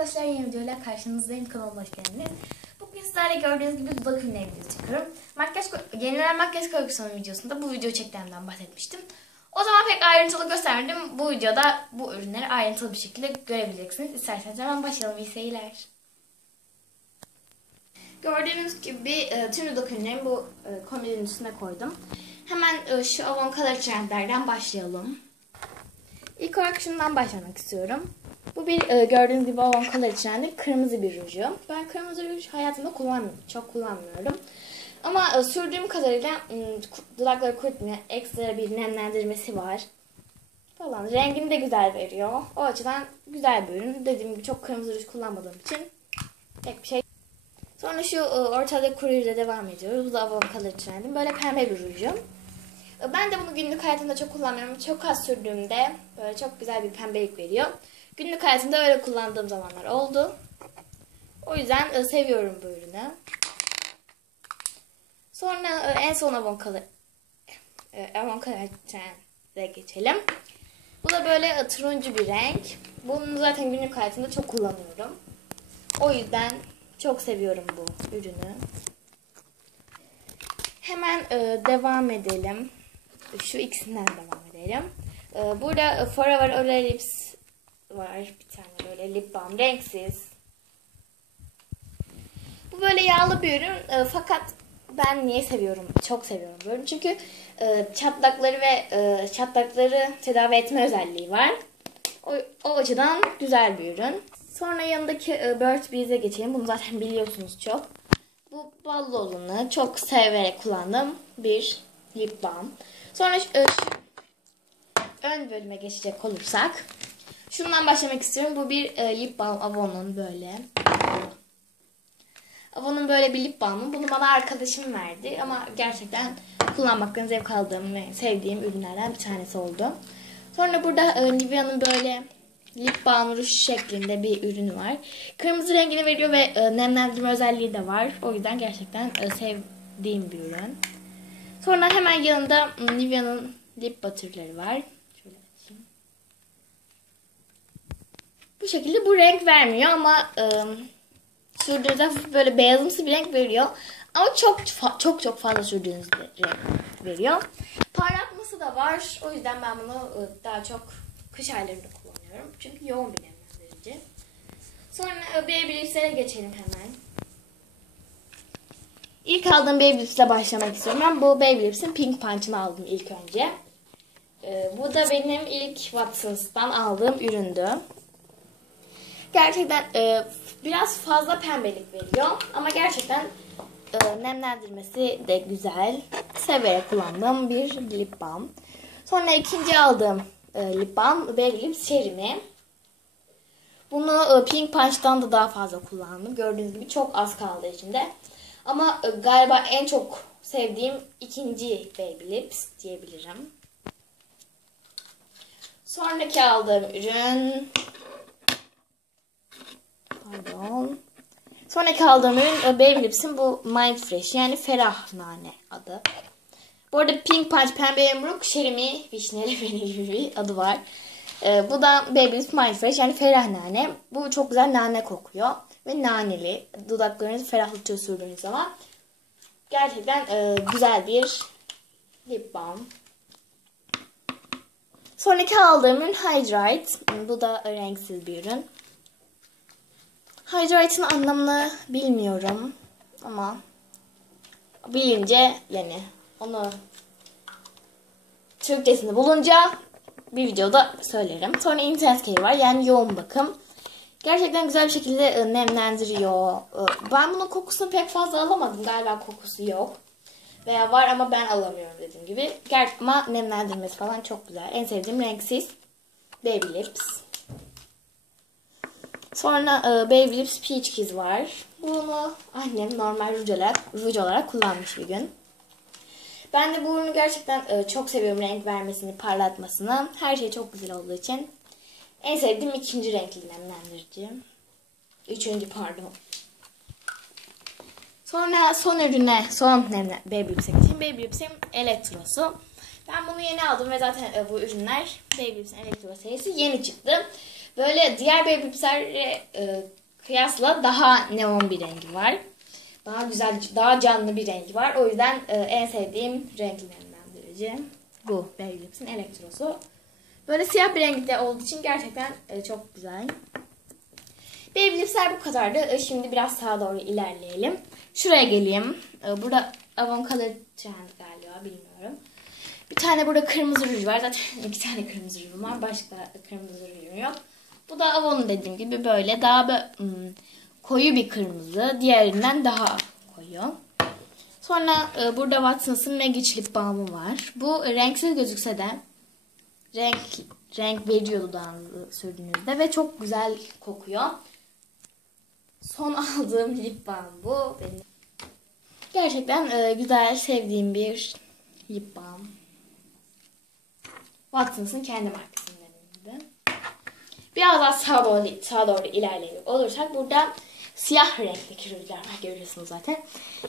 arkadaşlar yeni videoyla karşınızdayım kanalıma hoş geldiniz. Bugün sizlerle gördüğünüz gibi dudak ürünleri videosu çekiyorum. Makyaj, yenilenen makyaj koleksiyonu videosunda bu video çektiğimden bahsetmiştim. O zaman pek ayrıntılı göstermedim. Bu videoda bu ürünleri ayrıntılı bir şekilde görebileceksiniz. İsterseniz hemen başlayalım. İyi seyirler. Gördüğünüz gibi e, tüm dudak ürünlerimi bu e, komodinin üstüne koydum. Hemen e, şu Avon Color Trend'lerden başlayalım. İlk olarak şundan başlamak istiyorum. Bu bir e, gördüğünüz gibi Avon Color Trend'in kırmızı bir ruju. Ben kırmızı ruj hayatımda kullanmıyorum. Çok kullanmıyorum. Ama e, sürdüğüm kadarıyla dudakları kurutmuyor. Ekstra bir nemlendirmesi var. Falan. Rengini de güzel veriyor. O açıdan güzel bir ürün. Dediğim gibi çok kırmızı ruj kullanmadığım için pek bir şey. Sonra şu e, ortadaki rujla devam ediyoruz. Bu da Avon Color Trend'in. Böyle pembe bir rujum. Ben de bunu günlük hayatımda çok kullanmıyorum. Çok az sürdüğümde böyle çok güzel bir pembelik veriyor. Günlük hayatımda öyle kullandığım zamanlar oldu. O yüzden e, seviyorum bu ürünü. Sonra e, en son Avon Color e, Avon Trend'e geçelim. Bu da böyle turuncu bir renk. Bunu zaten günlük hayatımda çok kullanıyorum. O yüzden çok seviyorum bu ürünü. Hemen devam edelim. Şu ikisinden devam edelim. Burada Forever Oral Lips var. Bir tane böyle lip balm. Renksiz. Bu böyle yağlı bir ürün. E, fakat ben niye seviyorum? Çok seviyorum bu ürünü. Çünkü e, çatlakları ve e, çatlakları tedavi etme özelliği var. O, o açıdan güzel bir ürün. Sonra yanındaki e, Bird Bees'e geçelim. Bunu zaten biliyorsunuz çok. Bu ballı olanı çok severek kullandığım bir lip balm. Sonra e, ön bölüme geçecek olursak. Şundan başlamak istiyorum. Bu bir e, lip balm Avon'un böyle. Avon'un böyle bir lip balmı. Bunu bana arkadaşım verdi. Ama gerçekten kullanmaktan zevk aldığım ve sevdiğim ürünlerden bir tanesi oldu. Sonra burada e, Nivea'nın böyle lip balm ruj şeklinde bir ürünü var. Kırmızı rengini veriyor ve e, nemlendirme özelliği de var. O yüzden gerçekten e, sevdiğim bir ürün. Sonra hemen yanında Nivea'nın lip butterları var. Bu şekilde bu renk vermiyor ama e, sürdüğünüzde böyle beyazımsı bir renk veriyor. Ama çok çok çok fazla sürdüğünüzde renk veriyor. Parlatması da var. O yüzden ben bunu e, daha çok kış aylarında kullanıyorum. Çünkü yoğun bir nemlendirici. Sonra e, Baby Lips'e geçelim hemen. İlk aldığım Baby Lips'le başlamak istiyorum. Ben bu Baby Lips'in Pink Punch'ını aldım ilk önce. Bu da benim ilk Watsons'tan aldığım üründü. Gerçekten e, biraz fazla pembelik veriyor. Ama gerçekten e, nemlendirmesi de güzel. Severek kullandığım bir lip balm. Sonra ikinci aldığım e, lip balm Lips Cherry'mi. Bunu e, Pink Punch'tan da daha fazla kullandım. Gördüğünüz gibi çok az kaldı içinde. Ama e, galiba en çok sevdiğim ikinci Baby Lips diyebilirim. Sonraki aldığım ürün... Pardon. Sonraki aldığım ürün e, Baby Lips'in bu Mind Fresh yani ferah nane adı. Bu arada Pink Punch, Pembe Yumruk, Şerimi, Vişneli Veli gibi adı var. Ee, bu da Baby Lips Mind Fresh yani ferah nane. Bu çok güzel nane kokuyor. Ve naneli. Dudaklarınızı ferahlatıyor sürdüğünüz zaman. Gerçekten e, güzel bir lip balm. Sonraki aldığım ürün Hydrate. Bu da renksiz bir ürün. Hydrate'ın anlamını bilmiyorum. Ama bilince yani onu Türkçesini bulunca bir videoda söylerim. Sonra intense care var. Yani yoğun bakım. Gerçekten güzel bir şekilde e, nemlendiriyor. Ben bunun kokusunu pek fazla alamadım. Galiba kokusu yok. Veya var ama ben alamıyorum dediğim gibi. Ger ama nemlendirmesi falan çok güzel. En sevdiğim renksiz Baby Lips. Sonra e, Baby Lips Peach Kiss var. Bunu annem normal ruj olarak, ruj olarak kullanmış bir gün. Ben de bu ürünü gerçekten e, çok seviyorum renk vermesini, parlatmasını. Her şey çok güzel olduğu için. En sevdiğim ikinci renkli nemlendirici. Üçüncü pardon. Sonra son ürüne, son nemle, Baby Lips'e geçeyim. Baby Lips'in Elektrosu. Ben bunu yeni aldım ve zaten e, bu ürünler Baby Lips'in Elektro serisi yeni çıktı. Böyle diğer Lips'lere e, kıyasla daha neon bir rengi var. Daha güzel, daha canlı bir rengi var. O yüzden e, en sevdiğim renklendirici bu Baby Lips'in elektrosu. Böyle siyah bir renkte olduğu için gerçekten e, çok güzel. Lips'ler bu kadardı. E, Şimdi biraz sağa doğru ilerleyelim. Şuraya geleyim. E, Burada Avon Color Trend galiba bilmiyorum. Bir tane burada kırmızı ruj var. Zaten iki tane kırmızı rujum var. Başka kırmızı rujum yok. Bu da Avon dediğim gibi böyle daha böyle, hmm, koyu bir kırmızı. Diğerinden daha koyu. Sonra e, burada Watsons'ın Magic Lip Balm'ı var. Bu e, renksiz gözükse de renk renk veriyor dudağınızı sürdüğünüzde ve çok güzel kokuyor. Son aldığım lip balm bu. Benim. Gerçekten e, güzel, sevdiğim bir lip balm. Watsons'ın kendi indi. Biraz daha sağa doğru, sağa doğru ilerleyecek olursak burada siyah renkteki rujlar var görüyorsunuz zaten.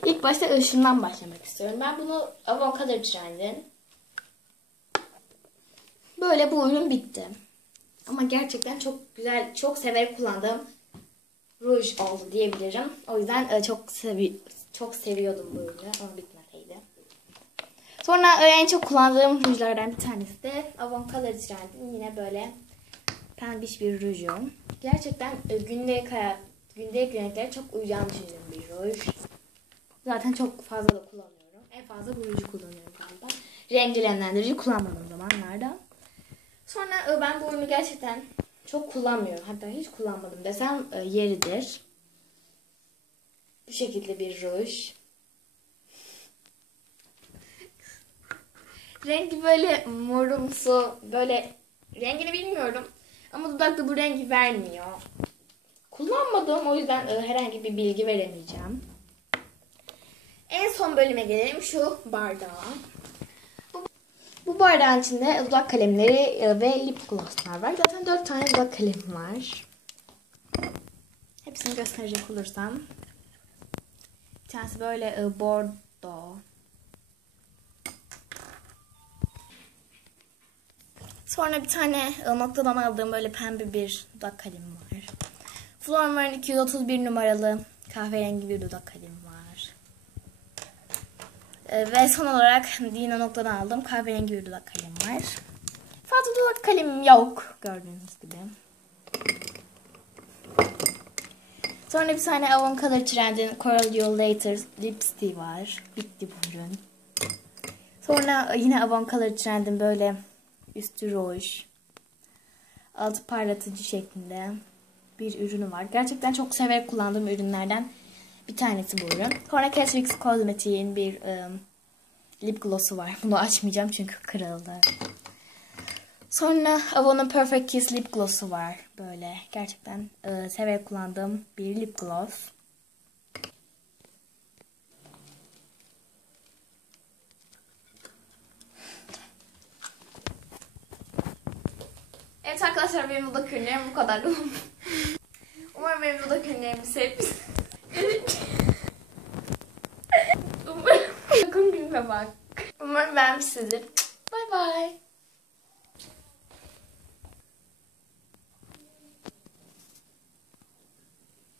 İlk başta ışığından başlamak istiyorum. Ben bunu Avon Color Trend'in Böyle bu ürün bitti. Ama gerçekten çok güzel, çok severek kullandığım ruj oldu diyebilirim. O yüzden e, çok sevi çok seviyordum bu ürünü ama bitmeseydi. Sonra e, en çok kullandığım rujlardan bir tanesi de Avon Color Trend'in yine böyle pembiş bir ruju. Gerçekten e, gündelik hayat, gündelik renklere çok uyacağını düşündüğüm bir ruj. Zaten çok fazla da kullanıyorum. En fazla bu ruju kullanıyorum galiba. Renkli nemlendirici kullanmadığım zamanlarda. Sonra e, ben bu ürünü gerçekten çok kullanmıyorum. Hatta hiç kullanmadım desem e, yeridir. Bu şekilde bir ruj. Rengi böyle morumsu, böyle rengini bilmiyorum. Ama dudakta bu rengi vermiyor. Kullanmadım o yüzden e, herhangi bir bilgi veremeyeceğim. En son bölüme gelelim şu bardağa. Bu, bardağın içinde dudak kalemleri e, ve lip glosslar var. Zaten 4 tane dudak kalemim var. Hepsini gösterecek olursam. Bir tanesi böyle e, bordo. Sonra bir tane e, noktadan aldığım böyle pembe bir dudak kalemim var. Flormar'ın 231 numaralı kahverengi bir dudak kalemim var. E, ve son olarak Dina noktadan aldığım kahverengi bir dudak kalemim var. Fazla dudak kalemim yok gördüğünüz gibi. Sonra bir tane Avon Color Trend'in Coral You Later lipstick var. Bitti bu ürün. Sonra yine Avon Color Trend'in böyle üstü roj, altı parlatıcı şeklinde bir ürünü var. Gerçekten çok severek kullandığım ürünlerden bir tanesi bu ürün. Sonra D Cosmetics'in bir um, lip gloss'u var. Bunu açmayacağım çünkü kırıldı. Sonra Avon'un Perfect Kiss lip gloss'u var. Böyle gerçekten e, severek kullandığım bir lip gloss. Evet arkadaşlar benim dudak ürünlerim bu kadar. Umarım benim dudak ürünlerimi sevmişsiniz. Umarım... Sakın gülme bak. Umarım beğenmişsinizdir. Bye bye.